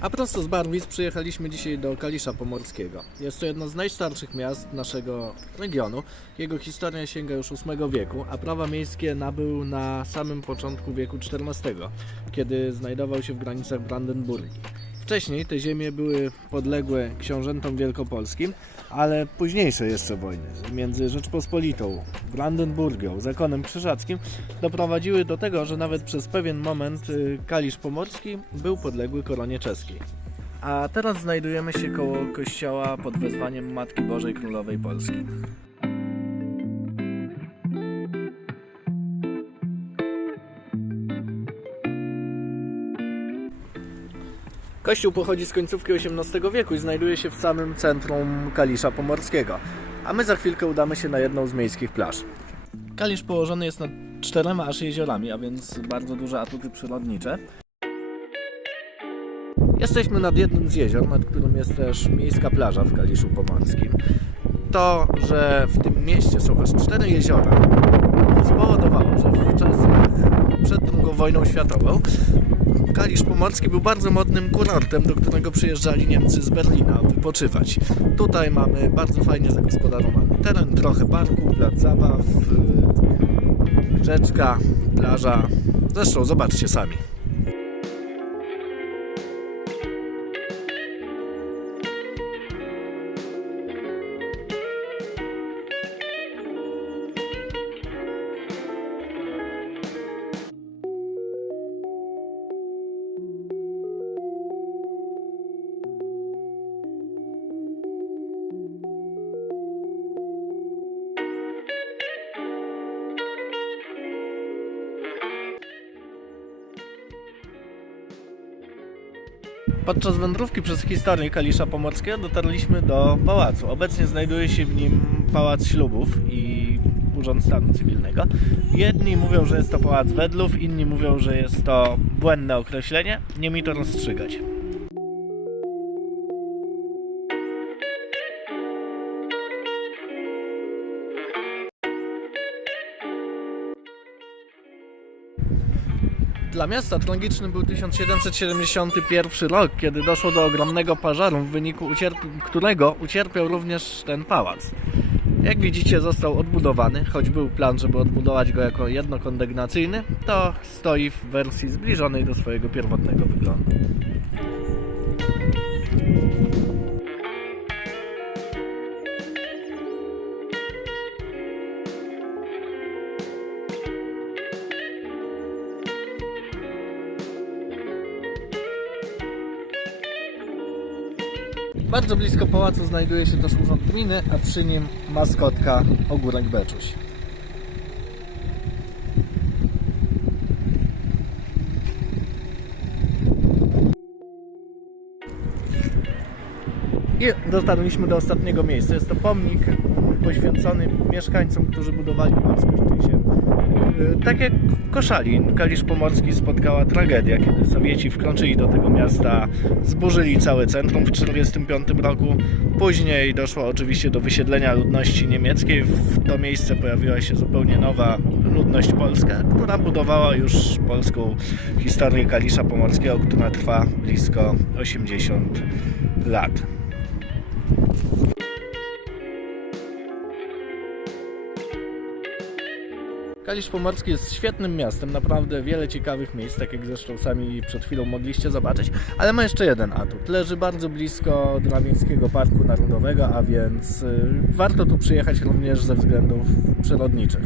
A prosto z Barwic przyjechaliśmy dzisiaj do Kalisza Pomorskiego. Jest to jedno z najstarszych miast naszego regionu. Jego historia sięga już VIII wieku, a prawa miejskie nabył na samym początku wieku XIV, kiedy znajdował się w granicach Brandenburgii. Wcześniej te ziemie były podległe książętom wielkopolskim, ale późniejsze jeszcze wojny między Rzeczpospolitą, Brandenburgią, zakonem krzyżackim doprowadziły do tego, że nawet przez pewien moment y, Kalisz Pomorski był podległy koronie czeskiej. A teraz znajdujemy się koło kościoła pod wezwaniem Matki Bożej Królowej Polski. Kościół pochodzi z końcówki XVIII wieku i znajduje się w samym centrum Kalisza Pomorskiego. A my za chwilkę udamy się na jedną z miejskich plaż. Kalisz położony jest nad czterema aż jeziorami, a więc bardzo duże atuty przyrodnicze. Jesteśmy nad jednym z jezior, nad którym jest też miejska plaża w Kaliszu Pomorskim. To, że w tym mieście są aż cztery jeziora, spowodowało, że w czasach przed II wojną światową Kalisz Pomorski był bardzo modnym kurortem, do którego przyjeżdżali Niemcy z Berlina wypoczywać. Tutaj mamy bardzo fajnie zagospodarowany teren, trochę parku, plac zabaw, rzeczka, plaża. Zresztą zobaczcie sami. Podczas wędrówki przez historię Kalisza Pomorskiego dotarliśmy do pałacu. Obecnie znajduje się w nim pałac ślubów i urząd stanu cywilnego. Jedni mówią, że jest to pałac wedlów, inni mówią, że jest to błędne określenie. Nie mi to rozstrzygać. Dla miasta tragiczny był 1771 rok, kiedy doszło do ogromnego pożaru, w wyniku którego ucierpiał również ten pałac. Jak widzicie, został odbudowany, choć był plan, żeby odbudować go jako jednokondygnacyjny, to stoi w wersji zbliżonej do swojego pierwotnego wyglądu. Bardzo blisko pałacu znajduje się też urząd gminy, a przy nim maskotka Ogórek Beczuś. I dotarliśmy do ostatniego miejsca. Jest to pomnik poświęcony mieszkańcom, którzy budowali ziem. Yy, Tak jak Koszalin, Kalisz Pomorski spotkała tragedia, kiedy Sowieci wkroczyli do tego miasta, zburzyli całe centrum w 1945 roku. Później doszło oczywiście do wysiedlenia ludności niemieckiej. W to miejsce pojawiła się zupełnie nowa ludność polska, która budowała już polską historię Kalisza Pomorskiego, która trwa blisko 80 lat. Kalisz Pomorski jest świetnym miastem, naprawdę wiele ciekawych miejsc, tak jak zresztą sami przed chwilą mogliście zobaczyć, ale ma jeszcze jeden atut. Leży bardzo blisko Drawieńskiego Parku Narodowego, a więc y, warto tu przyjechać również ze względów przyrodniczych.